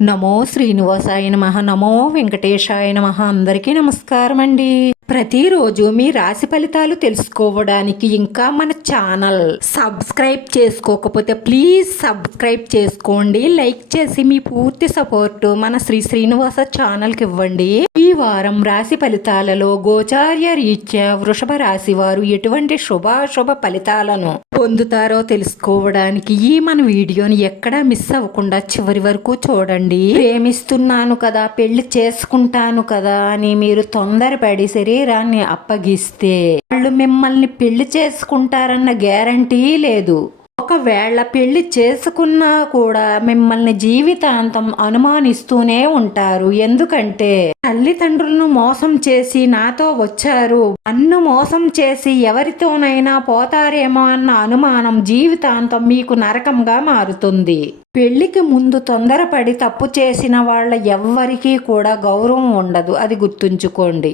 నమో శ్రీనివాసాయ నమః. నమో వెంకటేశాయ నమః. అందరికీ నమస్కారం అండి. ప్రతిరోజు మీ రాశి ఫలితాలు తెలుసుకోవడానికి ఇంకా మన ఛానల్ సబ్స్క్రైబ్ చేసుకోకపోతే ప్లీజ్ సబ్స్క్రైబ్ చేసుకోండి. లైక్ చేసి మీ పూర్తి సపోర్ట్ మన శ్రీనివాస ఛానల్కి ఇవ్వండి. ఈ వారం రాశి ఫలితాలలో గోచార్య రీత్యా వృషభ రాశి వారు ఎటువంటి శుభాశుభ ఫలితాలను పొందుతారో తెలుసుకోవడానికి ఈ మన వీడియోని ఎక్కడా మిస్ అవ్వకుండా చివరి వరకు చూడండి. ప్రేమిస్తున్నాను కదా, పెళ్లి చేసుకుంటాను కదా అని మీరు తొందరపడి శరీరాన్ని అప్పగిస్తే వాళ్ళు మిమ్మల్ని పెళ్లి చేసుకుంటారన్న గ్యారంటీ లేదు. ఒకవేళ పెళ్లి చేసుకున్నా కూడా మిమ్మల్ని జీవితాంతం అనుమానిస్తూనే ఉంటారు. ఎందుకంటే తల్లిదండ్రులను మోసం చేసి నాతో వచ్చారు, నన్ను మోసం చేసి ఎవరితోనైనా పోతారేమో అన్న అనుమానం జీవితాంతం మీకు నరకంగా మారుతుంది. పెళ్లికి ముందు తొందరపడి తప్పు చేసిన వాళ్ళ ఎవ్వరికీ కూడా గౌరవం ఉండదు, అది గుర్తుంచుకోండి.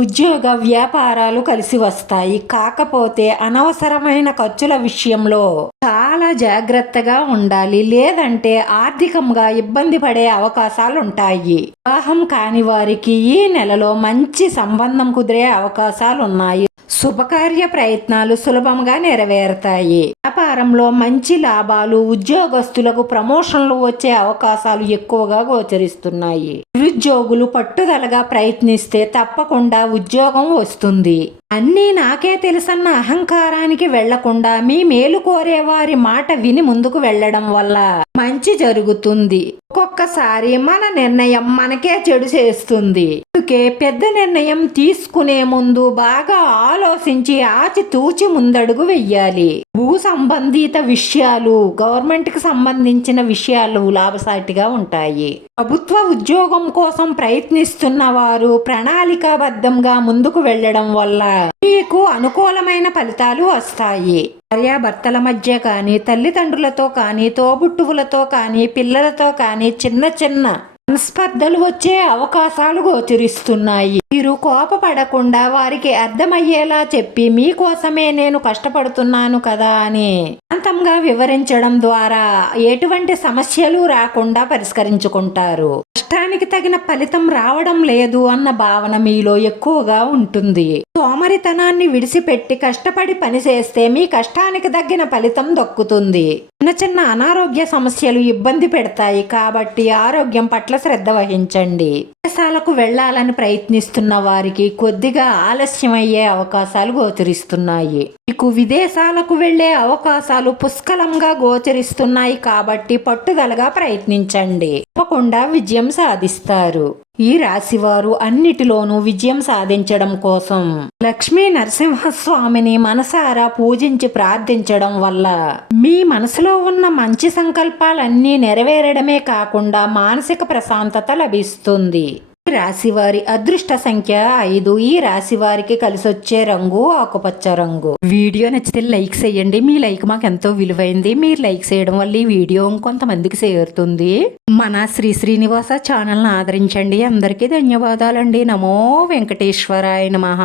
ఉద్యోగ వ్యాపారాలు కలిసి వస్తాయి. కాకపోతే అనవసరమైన ఖర్చుల విషయంలో చాలా జాగ్రత్తగా ఉండాలి, లేదంటే ఆర్థికంగా ఇబ్బంది పడే అవకాశాలు ఉంటాయి. వివాహం కాని వారికి ఈ నెలలో మంచి సంబంధం కుదిరే అవకాశాలు ఉన్నాయి. శుభకార్య ప్రయత్నాలు సులభంగా నెరవేరుతాయి. వ్యాపారంలో మంచి లాభాలు, ఉద్యోగస్తులకు ప్రమోషన్లు వచ్చే అవకాశాలు ఎక్కువగా గోచరిస్తున్నాయి. నిరుద్యోగులు పట్టుదలగా ప్రయత్నిస్తే తప్పకుండా ఉద్యోగం వస్తుంది. అన్నీ నాకే తెలుసన్న అహంకారానికి వెళ్లకుండా మీ మేలు కోరే వారి మాట విని ముందుకు వెళ్లడం వల్ల మంచి జరుగుతుంది. ఒక్కొక్కసారి మన నిర్ణయం మనకే చెడు చేస్తుంది. అందుకే పెద్ద నిర్ణయం తీసుకునే ముందు బాగా ఆలోచించి ఆచితూచి ముందడుగు వెయ్యాలి. భూ సంబంధిత విషయాలు, గవర్నమెంట్ కి సంబంధించిన విషయాలు లాభసాటిగా ఉంటాయి. ప్రభుత్వ ఉద్యోగం కోసం ప్రయత్నిస్తున్న వారు ప్రణాళికాబద్ధంగా ముందుకు వెళ్లడం వల్ల మీకు అనుకూలమైన ఫలితాలు వస్తాయి. భార్యాభర్తల మధ్య కానీ, తల్లిదండ్రులతో కానీ, తోబుట్టువులతో కానీ, పిల్లలతో కానీ చిన్న చిన్న స్పర్ధలు వచ్చే అవకాశాలు గోచరిస్తున్నాయి. మీరు కోపపడకుండా వారికి అర్థమయ్యేలా చెప్పి మీకోసమే నేను కష్టపడుతున్నాను కదా అని శాంతంగా వివరించడం ద్వారా ఎటువంటి సమస్యలు రాకుండా పరిష్కరించుకుంటారు. కష్టానికి తగిన ఫలితం రావడం లేదు అన్న భావన మీలో ఎక్కువగా ఉంటుంది. సోమరితనాన్ని విడిచిపెట్టి కష్టపడి పనిచేస్తే మీ కష్టానికి తగిన ఫలితం దక్కుతుంది. చిన్న చిన్న అనారోగ్య సమస్యలు ఇబ్బంది పెడతాయి కాబట్టి ఆరోగ్యం పట్ల శ్రద్ధ వహించండి. విదేశాలకు వెళ్లాలని ప్రయత్నిస్తున్న వారికి కొద్దిగా ఆలస్యమయ్యే అవకాశాలు గోచరిస్తున్నాయి. మీకు విదేశాలకు వెళ్లే అవకాశాలు పుష్కలంగా గోచరిస్తున్నాయి కాబట్టి పట్టుదలగా ప్రయత్నించండి. తప్పకుండా విజయం సాధిస్తారు. ఈ రాశివారు అన్నిటిలోనూ విజయం సాధించడం కోసం లక్ష్మీ నరసింహస్వామిని మనసారా పూజించి ప్రార్థించడం వల్ల మీ మనసులో ఉన్న మంచి సంకల్పాలన్నీ నెరవేరడమే కాకుండా మానసిక ప్రశాంతత లభిస్తుంది. ఈ రాశివారి అదృష్ట సంఖ్య 5. ఈ రాశి వారికి కలిసొచ్చే రంగు ఆకుపచ్చ రంగు. వీడియో నచ్చితే లైక్ చేయండి. మీ లైక్ మాకు ఎంతో విలువైంది. మీరు లైక్ చేయడం వల్ల ఈ వీడియో ఇంకొంతమందికి చేరుతుంది. మన శ్రీనివాస ఛానల్ని ఆదరించండి. అందరికీ ధన్యవాదాలండి. నమో వెంకటేశ్వరాయ నమః.